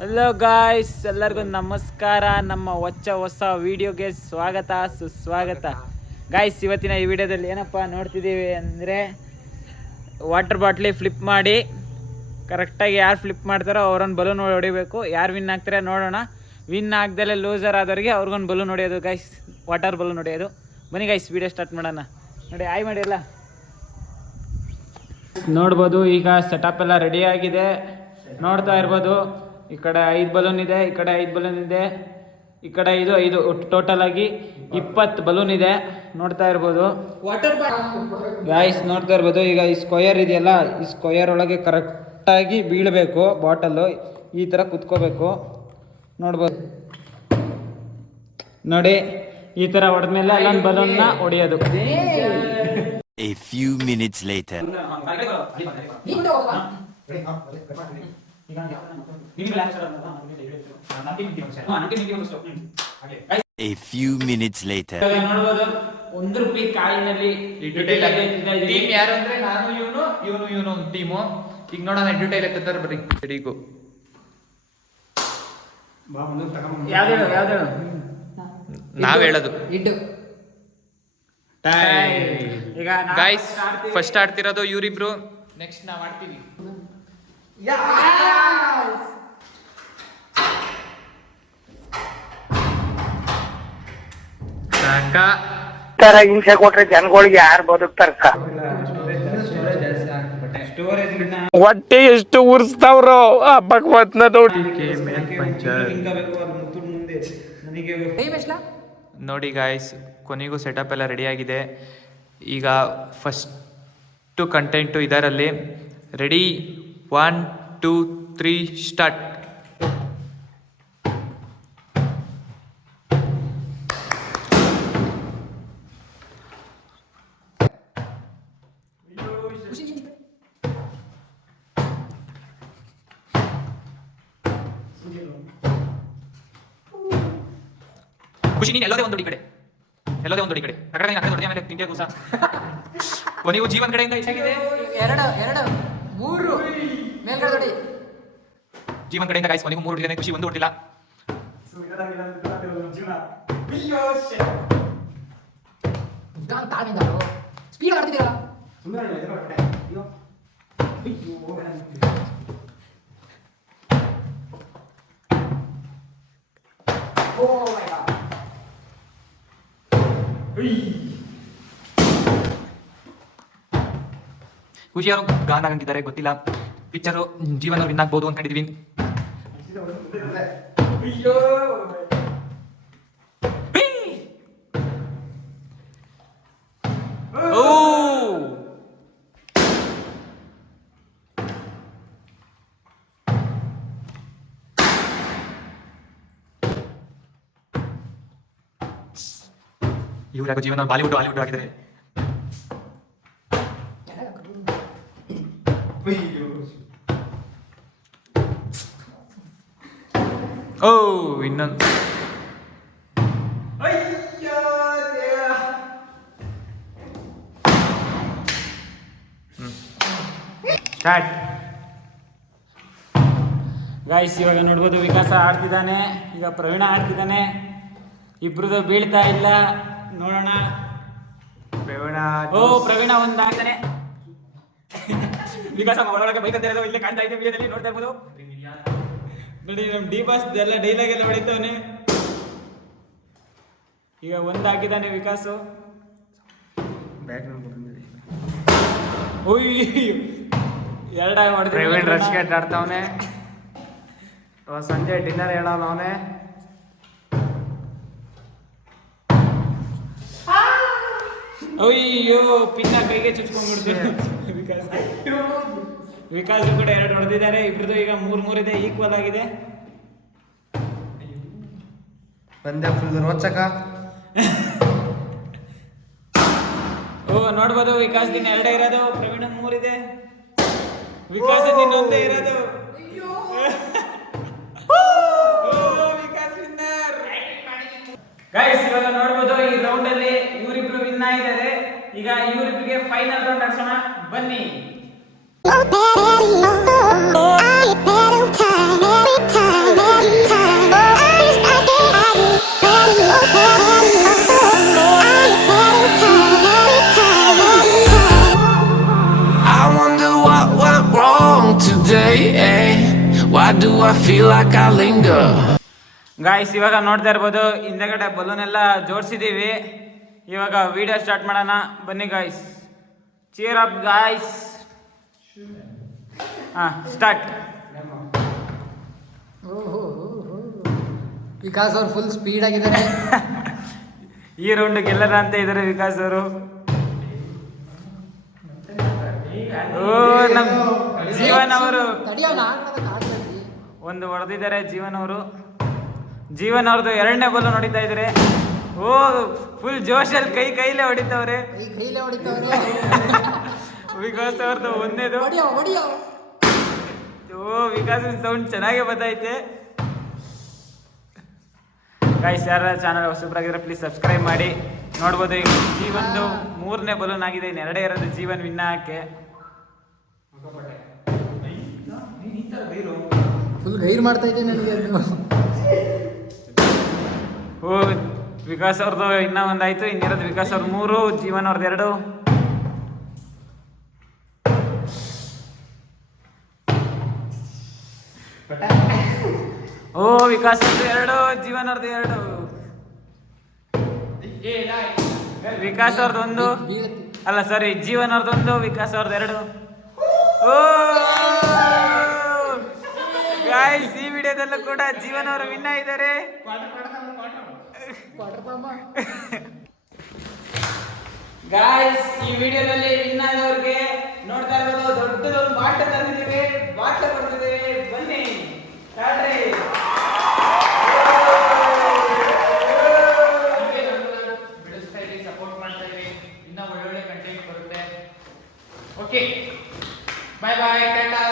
Hello guys, ಎಲ್ಲರಿಗೂ ನಮಸ್ಕಾರ. ನಮ್ಮ ಹೊಸ ವಿಡಿಯೋಗೆ ಸ್ವಾಗತ ಸುಸ್ವಾಗತ. ಗಾಯ್ಸ್, ಇವತ್ತಿನ ಈ ವಿಡಿಯೋದಲ್ಲಿ ಏನಪ್ಪ ನೋಡ್ತಿದ್ದೀವಿ ಅಂದರೆ, ವಾಟರ್ ಬಾಟ್ಲಿ ಫ್ಲಿಪ್ ಮಾಡಿ ಕರೆಕ್ಟಾಗಿ ಯಾರು ಫ್ಲಿಪ್ ಮಾಡ್ತಾರೋ ಅವ್ರೊಂದು ಬಲೂನ್ ಹೊಡಿಬೇಕು. ಯಾರು ವಿನ್ ಆಗ್ತಾರೆ ನೋಡೋಣ. ವಿನ್ ಆಗ್ದಲೇ ಲೂಸರ್ ಆದವ್ರಿಗೆ ಅವ್ರಿಗೊಂದು ಬಲೂನ್ ಹೊಡೆಯೋದು ಗಾಯ್ಸ್, ವಾಟರ್ ಬಲೂನ್ ಹೊಡೆಯೋದು. ಬನ್ನಿ ಗಾಯ್ಸ್, ವಿಡಿಯೋ ಸ್ಟಾರ್ಟ್ ಮಾಡೋಣ. ನೋಡಿ, ಆಯ್ ಮಾಡಿ ಎಲ್ಲ ನೋಡ್ಬೋದು. ಈಗ ಸೆಟಪ್ ಎಲ್ಲ ರೆಡಿ ಆಗಿದೆ, ನೋಡ್ತಾ ಇರ್ಬೋದು. ಈ ಕಡೆ 5 ಬಲೂನ್ ಇದೆ, ಈ ಕಡೆ 5 ಬಲೂನ್ ಇದೆ, ಈ ಕಡೆ 5 ಟೋಟಲ್ ಆಗಿ 20 ಬಲೂನ್ ಇದೆ, ನೋಡ್ತಾ ಇರ್ಬೋದು. ಗಾಯ್ಸ್ ನೋಡ್ತಾ ಇರ್ಬೋದು. ಈಗ ಈ ಸ್ಕ್ವಯರ್ ಇದೆಯಲ್ಲ, ಈ ಸ್ಕ್ವಯರ್ ಒಳಗೆ ಕರೆಕ್ಟಾಗಿ ಬೀಳಬೇಕು ಬಾಟಲ್ಲು, ಈ ಥರ ಕುತ್ಕೋಬೇಕು. ನೋಡ್ಬೋದು ನೋಡಿ, ಈ ಥರ ಹೊಡೆದ್ಮೇಲೆ ಅಲ್ಲೊಂದು ಬಲೂನ್ನ ಹೊಡೆಯೋದು. A few minutes later. A few minutes later. ನೋಡ್ಬೋದು, ₹1 ಕಾಯಿನಲ್ಲಿ ಟೀಮ್ ಯಾರು ಅಂದ್ರೆ ನಾನು ಇವನು ಒಂದು ಟೀಮು. ಈಗ ನೋಡೋಣ ಎಡ್ಯುಟೈಲ್ ಎತ್ತಾರೆ ಬರ್ರಿ. ರೆಡಿಗೋ ಯಾವ್ದು ನಾವ್ ಹೇಳೋದು. ಈಗ ಗೈಸ್ ಫಸ್ಟ್ ಆಡ್ತಿರೋದು ಇವ್ರಿಬ್ರು, ನೆಕ್ಸ್ಟ್ ನಾವ್ ಆಡ್ತೀವಿ. ಹಿಂಸೆ ಕೊಟ್ರೆ ಜನಗಳಿಗೆ ಯಾರು ಬದುಕ್ತಾರಕ್ಕ? ಹೊಟ್ಟೆ ಎಷ್ಟು ಉರ್ಸ್ತಾವ್ರೋ ಭಗವತ್ನ ನೋಡಿ ಗಾಯ್ಸ್, ಕೊನೆಗೂ ಸೆಟಪ್ ಎಲ್ಲ ರೆಡಿ ಆಗಿದೆ. ಈಗ ಫಸ್ಟು ಕಂಟೆಂಟು ಇದರಲ್ಲಿ. Ready, 1 2 3 start. ಖುಷಿ, ನೀನು ಎಲ್ಲೋದೇ ಒಂದು ಈ ಕಡೆ, ಎಲ್ಲೋದೇ ಒಂದು ಈ ಕಡೆ. ಆ ಕಡೆ ಆಮೇಲೆ ನಿಂಗೆ ಕೂಸ ಕೊನೆಗೂ ಜೀವನ್ ಕಡೆಯಿಂದ ಎಷ್ಟಾಗಿದೆ? 2 3 ಮೇಲ್ಗಡೆ ನೋಡಿ. ಜೀವನ್ ಕಡೆಯಿಂದ ಗಾಯ್ಸ್ ಕೊನೆಗೂ 3 ಹೊಡಿದಾನೆ, ಖುಷಿ 1 ಹೊಡಿಲ್ಲ. ಸ್ಪೀಡ್ ಆಡ್ತಿದ್ದೀರಾ? ಖುಷಿ ಅವರು ಗಾನ ಹಾಕಿದ್ದಾರೆ ಗೊತ್ತಿಲ್ಲ. ಪಿಕ್ಚರು ಜೀವನ ವಿನ್ ಆಗ್ಬೋದು ಅನ್ಕೊಂಡಿದೀವಿ. ಇವ್ರು ಯಾಕೋ ಜೀವನ ಬಾಲಿವುಡ್ ಆಗಿದ್ದಾರೆ. ಓ, ಇನ್ನೊಂದು ಸ್ಟಾರ್ಟ್. ಗಾಯ್ಸ್, ಇವಾಗ ನೋಡ್ಬೋದು, ವಿಕಾಸ ಆಡ್ತಿದ್ದಾನೆ, ಈಗ ಪ್ರವೀಣ ಆಡ್ತಿದ್ದಾನೆ. ಇಬ್ರದ್ದು ಬೀಳ್ತಾ ಇಲ್ಲ, ನೋಡೋಣ. ಪ್ರವೀಣ ಒಂದು ಆಗ್ತಾನೆ. ವಿಕಾಸ ಒಳಗಡೆ ಬೈಕ್ ಅಂತ ಇರೋದು ಇಲ್ಲೇ ಕಾಣ್ತಾ ಇದೆ, ವಿಡಿಯೋದಲ್ಲಿ ನೋಡ್ತಾ ಇರ್ಬೋದು. ನೋಡಿ, ನಮ್ಮ ಡಿ ಬಾಸ್ ಎಲ್ಲ ಡೈಲಾಗ್ ಎಲ್ಲ ಹೊಡಿತಾವನೆ. ಈಗ ಒಂದು ಹಾಕಿದ್ದಾನೆ ವಿಕಾಸು. ಪ್ರವೀಣ್ ರಶ್ಕೆಟ್ ಆಡ್ತಾವನೆ. ಸಂಜೆ ಡಿನ್ನರ್ ಹೇಳೋನು ಅವನೇ. ಅಯ್ಯೋ, ಪಿನ್ನ ಕೈಗೆ ಚುಚ್ಕೊಂಡ್ಬಿಡ್ತಾರೆ. ವಿಕಾಸ್ ಕೂಡ 2 ಹೊಡೆದಿದ್ದಾರೆ. ಇಬ್ರದ್ದು ಈಗ 3-3 ಇದೆ, ಈಕ್ವಲ್ ಆಗಿದೆ. ಪಂದ್ಯ ಫುಲ್ ರೋಚಕ. ನೋಡ್ಬೋದು, ವಿಕಾಸ್ ದಿನ 2 ಇರೋದು, ಪ್ರವೀಣ 3 ಇದೆ. ವಿಕಾಸ್ ದಿನ 1 ಇರೋದು. ವಿಕಾಸ್ ವಿನ್ನರ್. ಗೈಸ್, ಇವಾಗ ನೋಡ್ಬೋದು, ಈ ರೌಂಡ್ ಅಲ್ಲಿ ಇವರಿಬ್ರು ವಿನ್ ಆಗಿದ್ದಾರೆ. ಈಗ ಇವರಿಬ್ರಿಗೆ ಫೈನಲ್ ರೌಂಡ್ ಆಡ್ಸೋಣ, ಬನ್ನಿ. Oh, do I feel like I linger? Guys ಇವಾಗ ನೋಡ್ತಾ ಇರ್ಬೋದು ಹಿಂದೆಗಡೆ ಬಲೂನ್ ಎಲ್ಲ ಜೋಡಿಸಿದ್ದೀವಿ. ಇವಾಗ ವಿಡಿಯೋ ಸ್ಟಾರ್ಟ್ ಮಾಡೋಣ ಬನ್ನಿ guys. Cheer up guys. Start. ಓಹೋ ವಿಕಾಸ್ ಅವ್ರು ಫುಲ್ ಸ್ಪೀಡ್ ಆಗಿದ್ದಾರೆ. ಈ ರೌಂಡ್ ಗೆಲ್ಲದ ಅಂತ ಇದ್ದಾರೆ ವಿಕಾಸ್ ಅವರು. ಓ ನಮ್ ಜೀವನ್ ಅವರು ಒಂದು ಹೊಡೆದಿದ್ದಾರೆ. ಜೀವನ್ ಅವ್ರದ್ದು ಎರಡನೇ ಬಲ್ಲು ನೋಡಿತಾ ಇದ್ದಾರೆ. ಓ ಫುಲ್ ಜೋಶಲ್ಲಿ ಕೈಲೇ ಹೊಡಿತಾವ್ರೆ. ವಿಕಾಸ್ ಅವ್ರದ್ದು ಒಂದೇದು. ಓ ವಿಕಾಸ್ ಸೌಂಡ್ ಚೆನ್ನಾಗೇ ಬರ್ತೈತೆ. ಗೈಸ್ ಯಾರ ಚಾನಲ್ ಹೊಸಬ್ರಾಗಿದ್ರೆ ಪ್ಲೀಸ್ ಸಬ್ಸ್ಕ್ರೈಬ್ ಮಾಡಿ. ನೋಡ್ಬೋದು ಈಗ ಜೀವನ್ದು 3ನೇ ಬಲೂನ್ ಆಗಿದೆ. ಇನ್ನು 2 ಇರೋದು ಜೀವನ್ ವಿನ್ ಹಾಕಿ. ಫುಲ್ ಗೈರ್ ಮಾಡ್ತಾ ಇದ್ದೆ ನನಗೆ ಅದು. ಓ ವಿಕಾಸ್ ಅವ್ರದ್ದು ಇನ್ನೂ ಒಂದಾಯ್ತು. ಇನ್ನಿರೋದು ವಿಕಾಸ್ ಅವ್ರದ್ದು 3, ಜೀವನ್ ಅವ್ರದ್ದು 2. ಓ ವಿಕಾಸ್ ಅವ್ರದ್ದು 2, ಜೀವನ್ ಅವ್ರದ್ದು 2. ವಿಕಾಸ್ ಅವ್ರದ್ದು 1 ಅಲ್ಲ ಸಾರಿ ಜೀವನ್ ಅವ್ರದ್ದು 1, ವಿಕಾಸ್ ಅವ್ರದ್ದು 2. ಓ ಗಾಯ್ಸ್ ಈ ವಿಡಿಯೋದಲ್ಲೂ ಕೂಡ ಜೀವನ್ ಅವರು ವಿನ್ ಆಗಿದ್ದಾರೆ. ಗಾಯ್ಸ್ ಈ ವಿಡಿಯೋದಲ್ಲಿ ವಿನ್ ಆದವ್ರಿಗೆ ನೋಡ್ತಾ ಇರೋದು ದೊಡ್ಡದೊಂದು ಬಾಟ್ಲ್ ತಂದಿದ್ದೀವಿ. ಬಾಟ್ಲ್ ಕೊಡ್ತಿದ್ದೀವಿ ಬನ್ನಿ ಸ್ಟಾರ್ಟ್ರಿ. ಸಪೋರ್ಟ್ ಮಾಡ್ತಾ ಇರಿ. ಇನ್ನೂ ಒಳ್ಳೊಳ್ಳೆ ಕಂಟೆಂಟ್ ಬರುತ್ತೆ. ಓಕೆ ಬಾಯ್ ಬಾಯ್ ಟಾಟಾ.